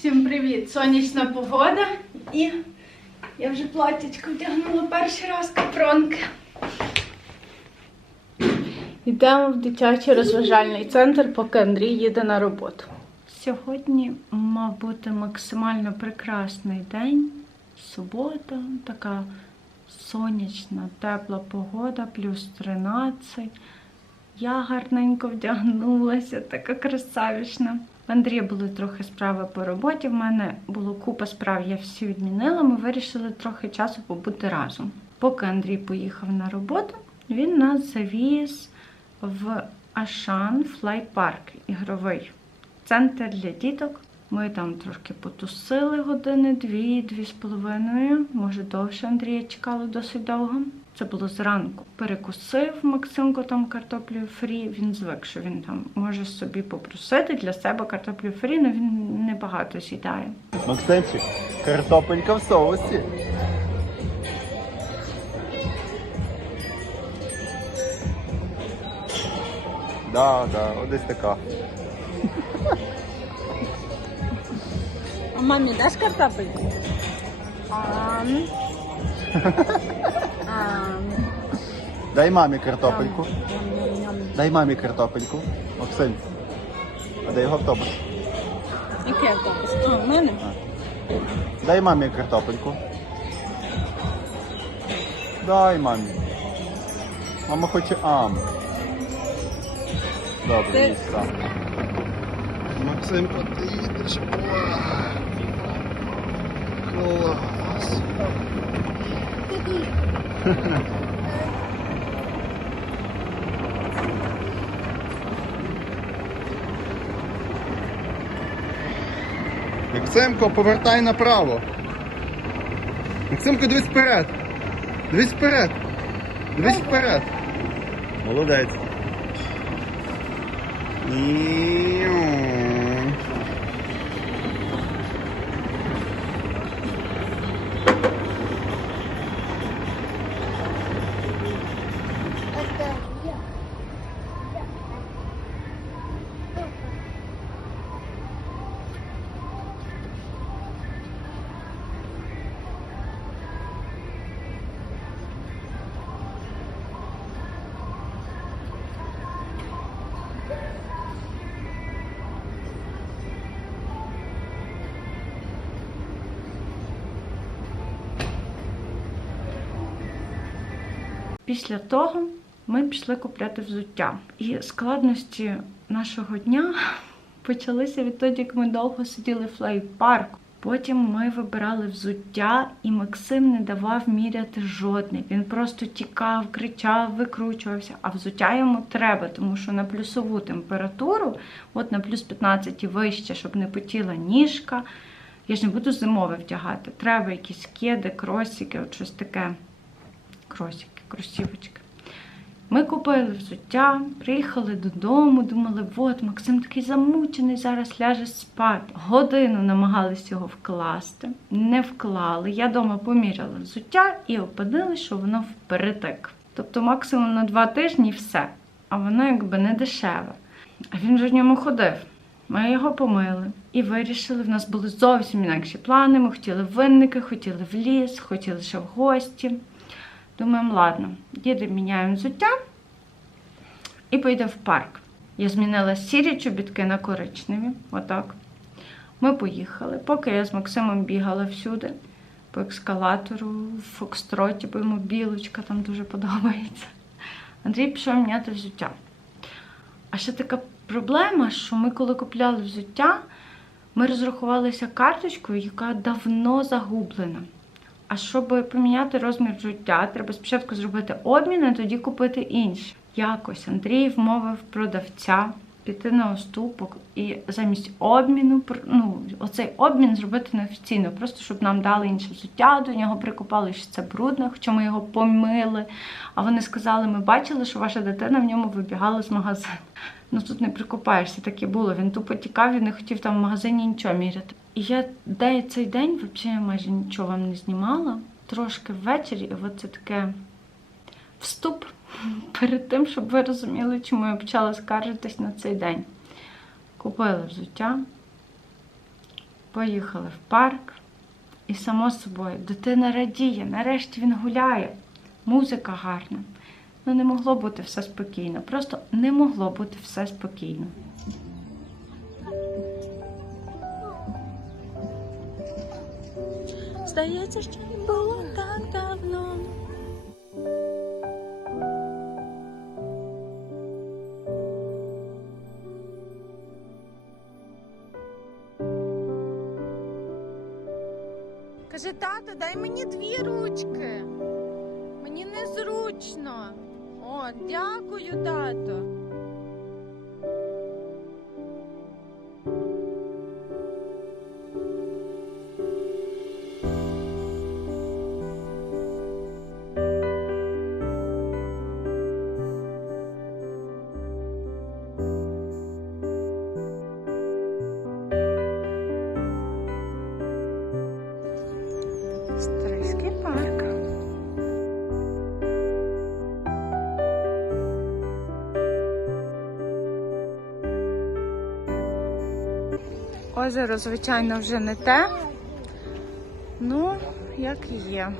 Всім привіт! Сонячна погода і я вже платтячко вдягнула перший раз капронки. Йдемо в дитячий розважальний центр, поки Андрій їде на роботу. Сьогодні мав бути максимально прекрасний день. Субота, така сонячна, тепла погода, плюс 13. Я гарненько вдягнулася, така красавішна. Андрія були трохи справи по роботі. В мене було купа справ, я всі відмінила. Ми вирішили трохи часу побути разом. Поки Андрій поїхав на роботу, він нас завіз в Ашан Флай Парк ігровий центр для діток. Ми там трошки потусили години, дві, дві з половиною. Може, довше Андрія чекали досить довго. Це було зранку. Перекусив Максимко там картоплю фрі. Він звик, що він там може собі попросити для себе картоплю фрі, але він небагато з'їдає. Максимчик, картопелька в соусі. Да, да, ось така. А мамі даш картопельку? Ам. Дай мамі картопельку. Дай мамі картопельку. Максим. А де його автобус? Який автобус? А, в мене? Дай мамі картопельку. Дай мамі. Мама хоче ам. Добре, їсть сам. Максимко, ти їдеш. Клас. Максимко, повертай направо. Максимко, дивись вперед. Дивись вперед. Дивись вперед. Молодець. Іу. Після того ми пішли купляти взуття. І складності нашого дня почалися відтоді, як ми довго сиділи в флейпарку. Потім ми вибирали взуття, і Максим не давав міряти жодне. Він просто тікав, кричав, викручувався. А взуття йому треба, тому що на плюсову температуру, от на плюс 15 і вище, щоб не потіла ніжка. Я ж не буду зимове вдягати. Треба якісь кеди, кросики, от щось таке кросики, кросівочки. Ми купили взуття, приїхали додому, думали, от Максим такий замучений, зараз ляже спати. Годину намагались його вкласти, не вклали. Я вдома поміряла взуття і опинили, що воно вперетик. Тобто максимум на два тижні і все. А воно якби не дешеве. А він вже в ньому ходив. Ми його помили і вирішили. В нас були зовсім інакші плани. Ми хотіли в винники, хотіли в ліс, хотіли ще в гості. Думаємо, ладно, їдемо, міняємо взуття і поїдемо в парк. Я змінила сірі чобітки на коричневі. Отак. Ми поїхали. Поки я з Максимом бігала всюди, по ескалатору, в Фокстроті, бо йому білочка там дуже подобається. Андрій пішов міняти взуття. А ще така проблема, що ми, коли купляли взуття, ми розрахувалися карточкою, яка давно загублена. А щоб поміняти розмір життя, треба спочатку зробити обмін, а тоді купити інше. Якось Андрій вмовив продавця піти на уступок і замість обміну, ну, оцей обмін зробити неофіційно, просто щоб нам дали інше взуття, до нього прикопали, що це брудне, хоча ми його помили. А вони сказали, ми бачили, що ваша дитина в ньому вибігала з магазину. Ну тут не прикопаєшся, так і було. Він тупо тікав і не хотів там в магазині нічого міряти. І я де цей день взагалі майже нічого вам не знімала. Трошки ввечері, і от це таке вступ перед тим, щоб ви розуміли, чому я почала скаржитись на цей день. Купили взуття. Поїхали в парк. І само собою, дитина радіє, нарешті він гуляє. Музика гарна. Ну не могло бути все спокійно. Просто не могло бути все спокійно. Здається, що не було так давно. Тато, дай мені дві ручки. Мені незручно. О, дякую, тато. Озеро, звичайно, вже не те. Ну, як і є.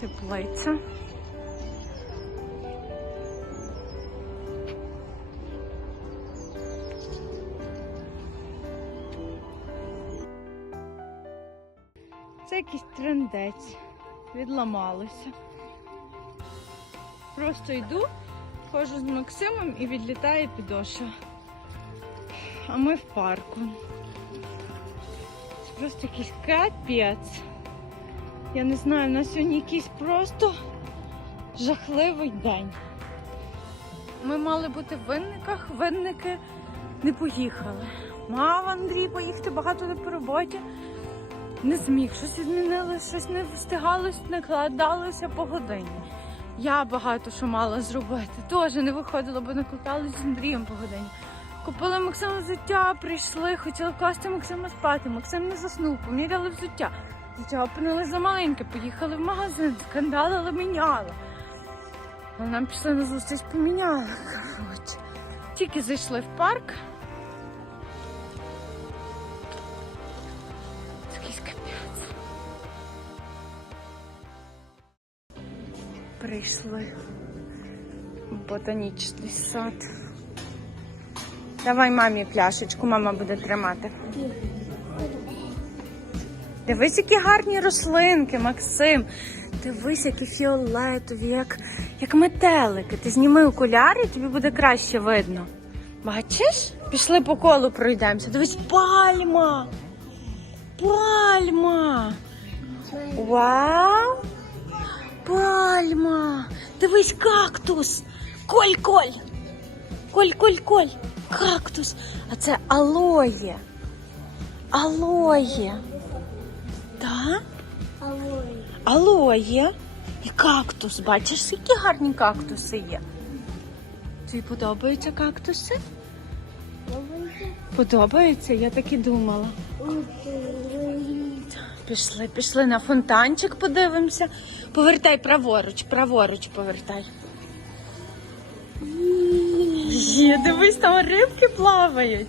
Теплиця. Це якийсь трендець. Відламалося. Просто йду, ходжу з Максимом і відлітає підошва. А ми в парку. Це просто якийсь капець. Я не знаю, у нас сьогодні якийсь просто жахливий день. Ми мали бути в винниках, винники не поїхали. Мав Андрій поїхати багато по роботі. Не зміг, щось змінилося, щось не встигалось, не накладалося по годині. Я багато що мала зробити. Теж не виходила, бо накладалось з Андрієм по годині. Купили Максиму взуття, прийшли, хотіли вкласти Максима спати. Максим не заснув, поміряли взуття. Взуття опинили за маленьке, поїхали в магазин, скандалили, міняли. Але нам пішли на зустріч, поміняли. Коротше. Тільки зайшли в парк. Якийсь капець. Прийшли в ботанічний сад. Давай мамі пляшечку, мама буде тримати. Дивись, які гарні рослинки, Максим. Дивись, які фіолетові, як, як метелики. Ти зніми окуляри, тобі буде краще видно. Бачиш? Пішли по колу пройдемося. Дивись, пальма! Пальма! Вау! Пальма! Дивись, кактус! Коль, коль! Кактус! А це алоє! Алоє! Так? Алоє і кактус. Бачиш, які гарні кактуси є. Тобі подобаються кактуси? Подобаються, я так і думала. Пішли, пішли на фонтанчик, подивимося. Повертай праворуч, праворуч повертай. Є, дивись, там рибки плавають.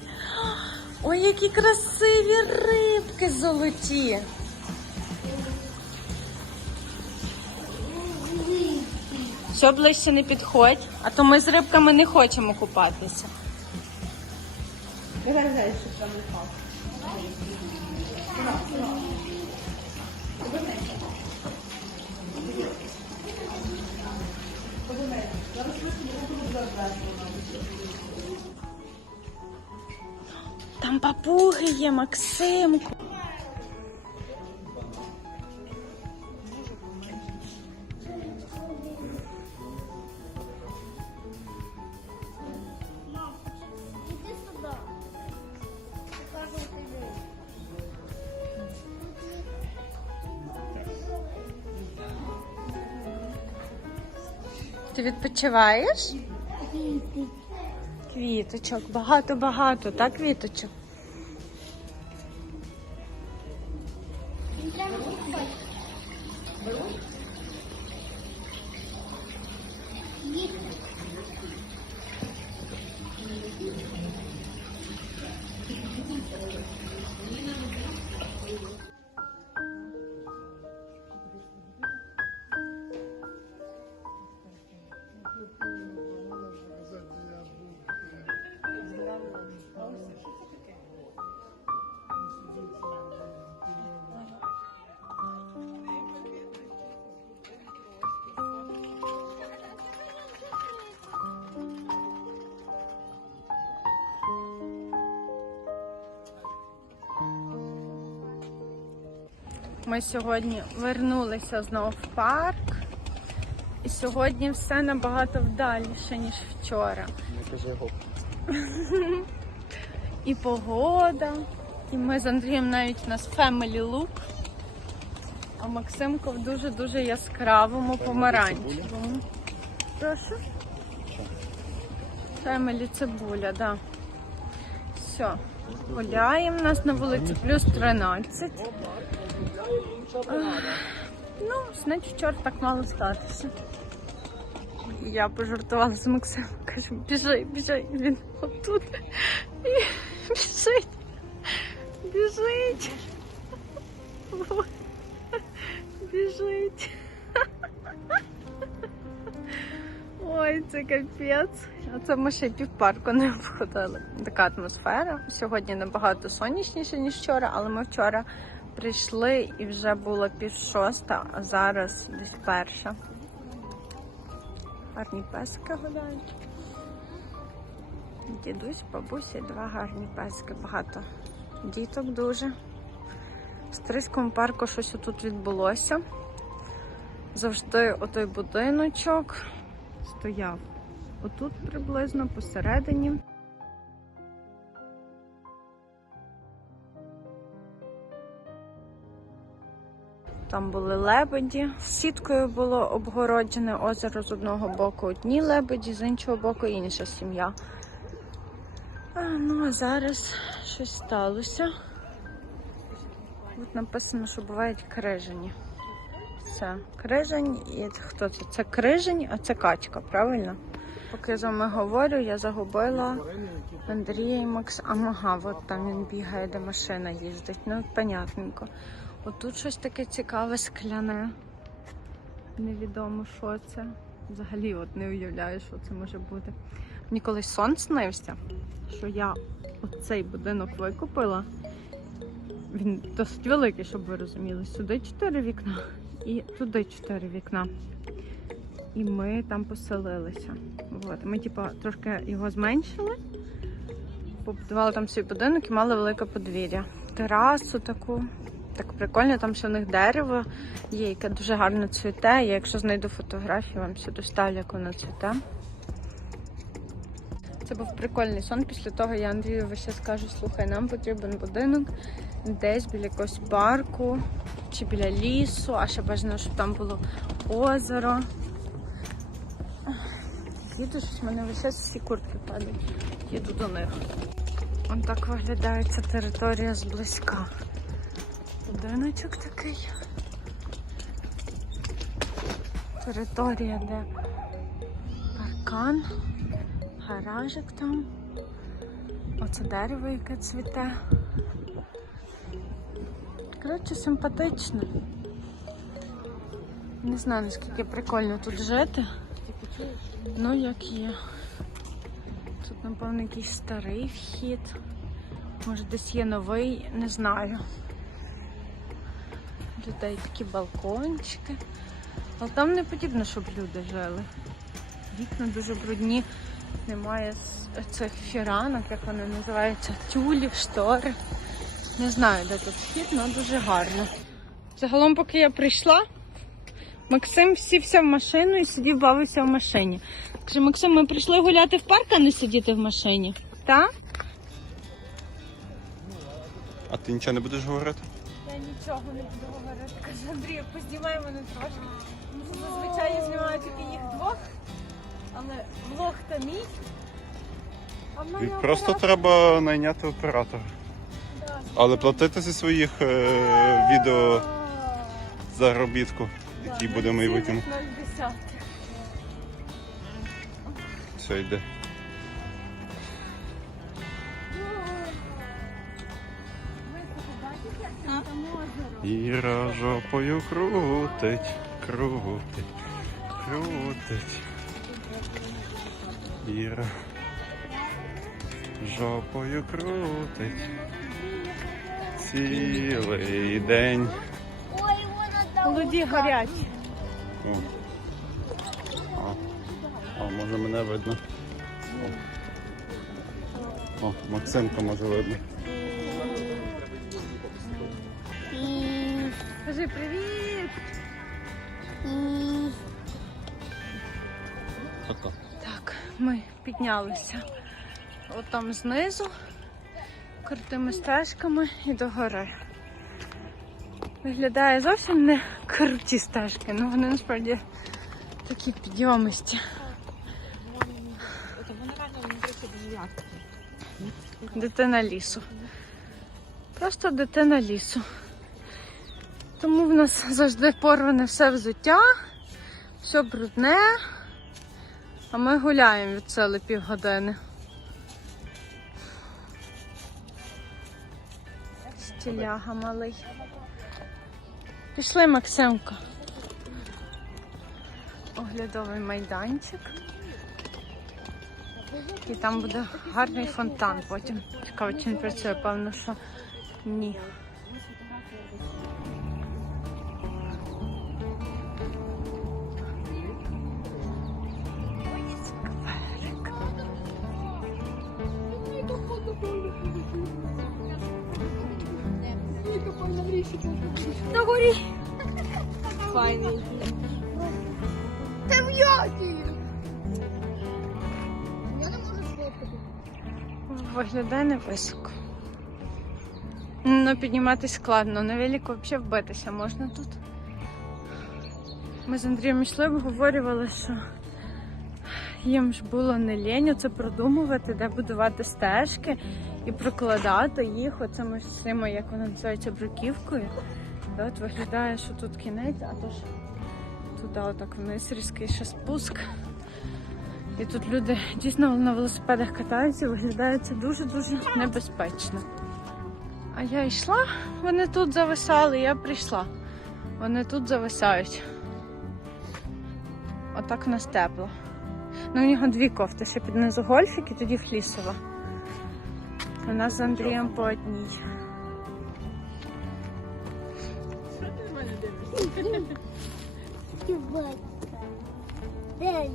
Ой, які красиві рибки золоті. Все ближче не підходь, а то ми з рибками не хочемо купатися. Там папуги є, Максимку. Ти відпочиваєш? Квіточок, багато-багато, так, квіточок? Ми сьогодні вернулися знову в парк. І сьогодні все набагато вдаліше, ніж вчора. Не кажи гоп. І погода. І ми з Андрієм навіть у нас family look. А Максимко в дуже-дуже яскравому помаранчевому. Прошу. Family цибуля, так. Да. Все. Гуляємо. У нас на вулиці плюс 13. Ну, значить, чорт так мало статися. Я пожартувала з Максимом, кажу, біжи, біжи. Він отут. Біжить. Біжить. Біжить. Ой, це капець. Це ми ще й півпарку не обходили. Така атмосфера. Сьогодні набагато сонячніше, ніж вчора, але ми вчора прийшли і вже було пів шоста, а зараз десь перша. Гарні песики гуляють. Дідусь, бабуся, два гарні песики. Багато діток дуже. В Стрийському парку щось тут відбулося. Завжди отой будиночок стояв отут приблизно посередині. Там були лебеді. Сіткою було обгороджене озеро з одного боку одні лебеді, з іншого боку інша сім'я. А, ну а зараз щось сталося. Тут написано, що бувають крижені. Це крижень і хто це? Це крижень, а це качка, правильно? Поки я з вами говорю, я загубила Андрія і Макс. Ага, от там він бігає, де машина їздить. Ну, понятненько. Отут щось таке цікаве, скляне. Невідомо, що це. Взагалі от не уявляю, що це може бути. Мені колись сон снився, що я оцей будинок викупила. Він досить великий, щоб ви розуміли. Сюди чотири вікна і туди чотири вікна. І ми там поселилися. От. Ми, типу, трошки його зменшили, побудували там свій будинок і мали велике подвір'я. Терасу таку. Так прикольно, там ще в них дерево є, яке дуже гарно цвіте. Я якщо знайду фотографію, вам сюди ставлю, як воно цвіте. Це був прикольний сон. Після того я Андрію ще скажу, слухай, нам потрібен будинок десь біля якогось парку чи біля лісу, а ще бажано, щоб там було озеро. Їду щось, в мене весь всі куртки падають. Їду до них. Он так виглядає ця територія зблизька. Будиночок такий. Територія, де паркан, гаражик там. Оце дерево, яке цвіте. Коротше, симпатично. Не знаю, наскільки прикольно тут жити. Ну, як є. Тут, напевно, якийсь старий вхід. Може десь є новий, не знаю. Людей такі балкончики. Але там не потрібно, щоб люди жили. Вікна дуже брудні, немає цих фіранок, як вони називаються, тюлів, штори. Не знаю, де тут вхід, але дуже гарно. Загалом, поки я прийшла, Максим сівся в машину і сидів бавився в машині. Каже, Максим, ми прийшли гуляти в парк, а не сидіти в машині. Так? А ти нічого не будеш говорити? Я нічого не буду говорити. Каже, Андрій, познімай мене трошки. Тому що зазвичай я знімаю тільки їх двох, але влог та мій. А в мене Просто оператор- треба найняти оператора. Да, Але платити зі своїх е, відео заробітку, який буде майбутньому. 0,10. Все йде. Іра жопою крутить, крутить, крутить. Іра жопою крутить. Цілий день. Молоді горять. О. А, а може мене видно. О, О Максимка може видно. Кажи привіт. Так, ми піднялися от там знизу, крутими стежками і до гори. Виглядає зовсім не круті стежки, але вони насправді такі підйомисті. Дитина лісу. Просто дитина лісу. Тому в нас завжди порване все взуття, все брудне, а ми гуляємо від сили півгодини. Стіляга малий. Пішли, Максимко. Оглядовий майданчик. І там буде гарний фонтан потім. Цікаво, чи він працює, певно, що ні. Виглядає невисоко. Ну, підніматися складно. На велику взагалі вбитися можна тут. Ми з Андрієм йшли, обговорювали, що їм ж було не лень це продумувати, де будувати стежки і прокладати їх оцими всіми, як вони називаються, бруківкою. От виглядає, що тут кінець, а то ж туди отак вниз різкий ще спуск. І тут люди дійсно на велосипедах катаються, виглядає це дуже-дуже небезпечно. А я йшла, вони тут зависали, я прийшла. Вони тут зависають. Отак в нас тепло. Ну, у нього дві кофти, ще під низу гольфік і тоді флісова. У нас з Андрієм по одній. Ти. Де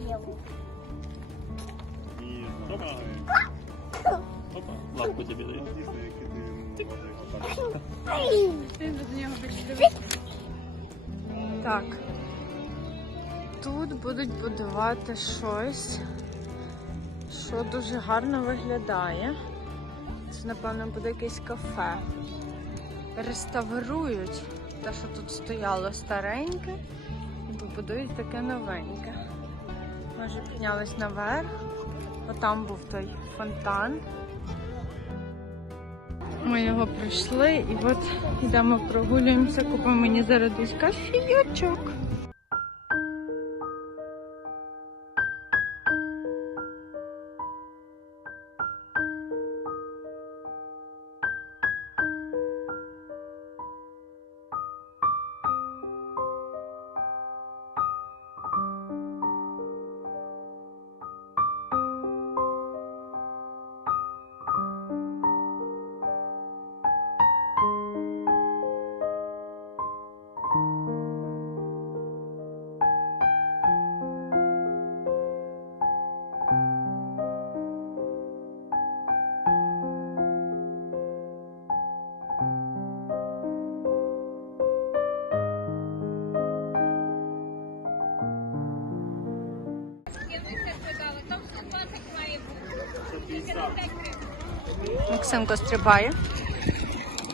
Опа, лапку тебе даю. Так. Тут будуть будувати щось, що дуже гарно виглядає. Це, напевно, буде якесь кафе. Реставрують те, що тут стояло стареньке, і побудують таке новеньке. Ми вже піднялись наверх. Отам був той фонтан. Ми його пройшли і от йдемо прогулюємося, купимо мені зараз десь. Максимко стрибає.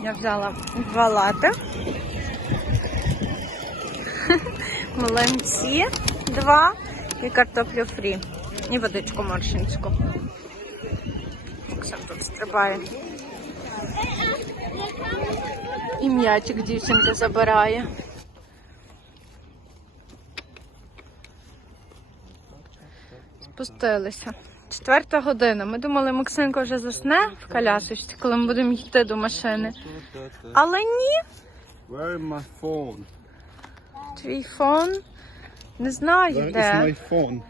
Я взяла два лати. Млинці два і картоплю фрі. І водичку морщинську. Максим тут стрибає. І м'ячик дівчинка забирає. Спустилися. Четверта година. Ми думали, Максимко вже засне в колясочці, коли ми будемо йти до машини. Але ні, Where is my phone? Твій фон? Не знаю Where is де. my phone?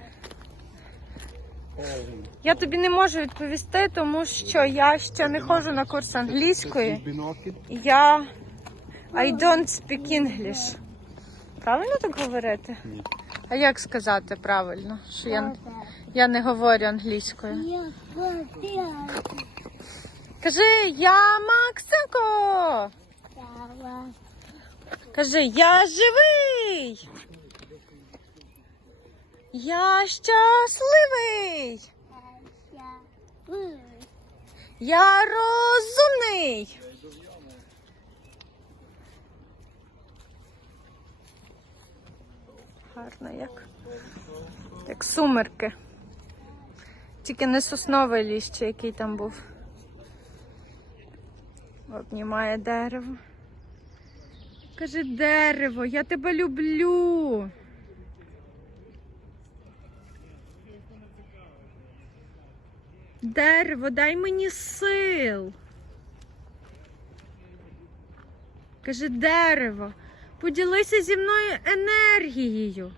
Phone. Я тобі не можу відповісти, тому що я ще не ходжу на курс англійської. Я I don't speak English. Правильно так говорити? Ні. А як сказати правильно? Що я, я не говорю англійською. Я. Кажи, я Максимко! Кажи, я живий! Я щасливий! Я. Я розумний! Гарно як. Як сумерки. Тільки не сосновий чи який там був. Обнімає дерево. Каже, дерево, я тебе люблю. Дерево, дай мені сил. Каже, дерево, поділися зі мною енергією.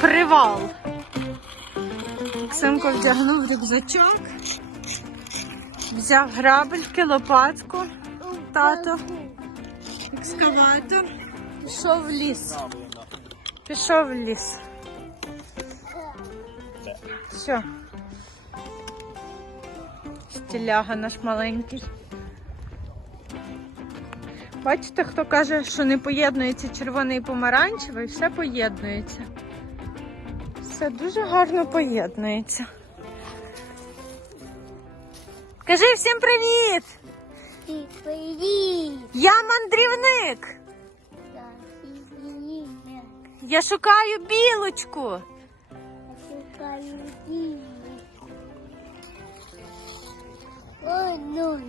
Привал. Максимко вдягнув рюкзачок. Взяв грабельки, лопатку, тато, екскаватор. Пішов в ліс. Пішов в ліс. Все. Стіляга наш маленький. Бачите, хто каже, що не поєднується червоний і помаранчевий, все поєднується. Все дуже гарно поєднується. Кажи всім привіт! Приди. Я мандрівник! Я шукаю білочку. Я шукаю. Ой, ну,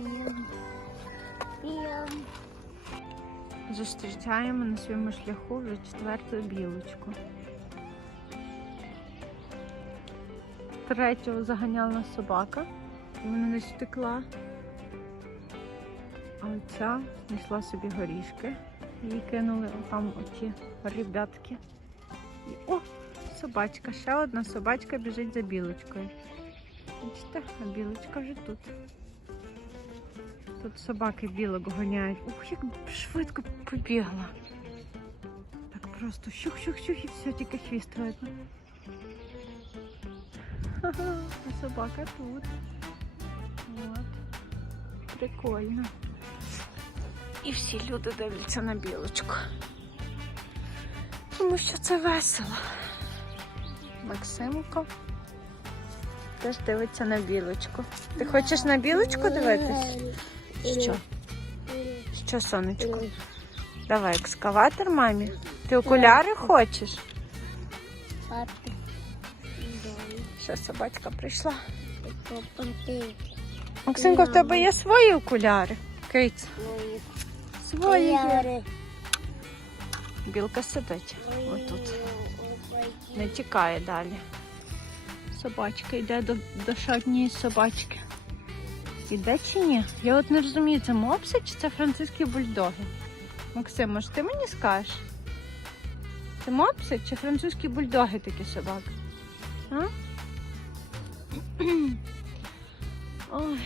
я. Зустрічаємо на своєму шляху вже четверту білочку. Третього заганяла собака. і Вона десь втекла. А оця знайшла собі горішки. Її кинули там оті ребятки. І, о, собачка. Ще одна собачка біжить за білочкою. Бачите, а білочка вже тут. Тут собаки білок гоняють. Ух, як швидко побігла. Так просто щух-щух-щух і все, тільки хвіст видно. А собака тут. От. Прикольно. І всі люди дивляться на білочку. Тому що це весело. Максимко теж дивиться на білочку. Ти хочеш на білочку дивитись? Що? Що, сонечко? Давай екскаватор мамі. Ти окуляри хочеш? Папа. Собачка прийшла. Максимко, в тебе є свої окуляри? Киць. Свої є. Білка сидить. Отут. Не тікає далі. Собачка йде до, до однієї собачки. Іде чи ні? Я от не розумію, це мопси чи це французькі бульдоги? Максим, може ти мені скажеш? Це мопси чи французькі бульдоги такі собаки? А? Ой.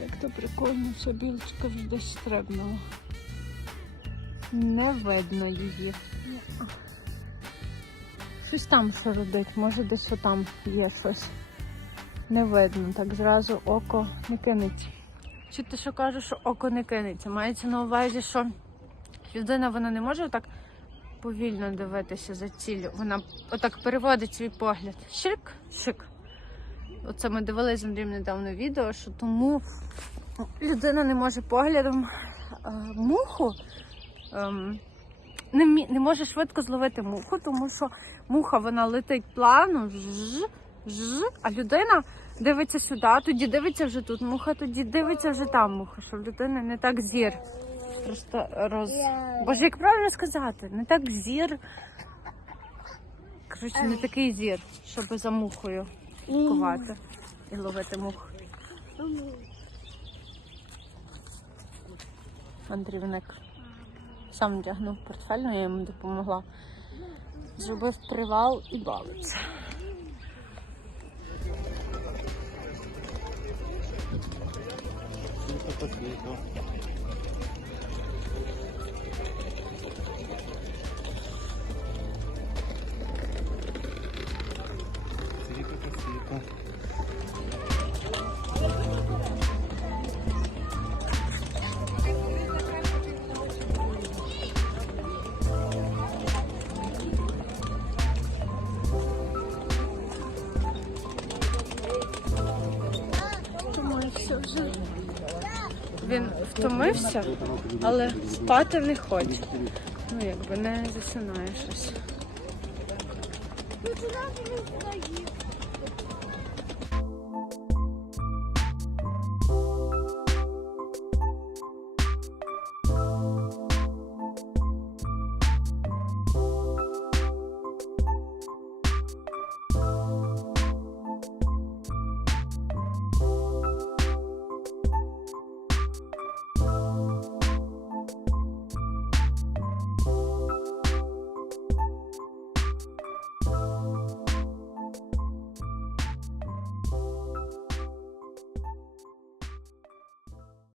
Як то прикольно, що білочка вже десь стрибнула. Не видно її. Щось там що робить, може десь отам є щось. Не видно, так зразу око не кинеться. чути, що кажу, що око не кинеться. Мається на увазі, що людина вона не може так повільно дивитися за ціллю. Вона отак переводить свій погляд. Шик, шик. Оце ми дивилися з Андрієм недавно відео, що тому людина не може поглядом е, муху. ем, не, не може швидко зловити муху, тому що муха вона летить плавно, жж, жж, а людина дивиться сюди, тоді дивиться вже тут муха, тоді дивиться вже там муха, що в людини не так зір. Просто роз. Боже, як правильно сказати? Не так зір. Коротше, не такий зір, щоб за мухою слідкувати і ловити мух. Андрівник сам вдягнув портфель, ну я йому допомогла. Зробив привал і бавиться. Світло по Він втомився, але спати не хоче. Ну, якби не засинає щось.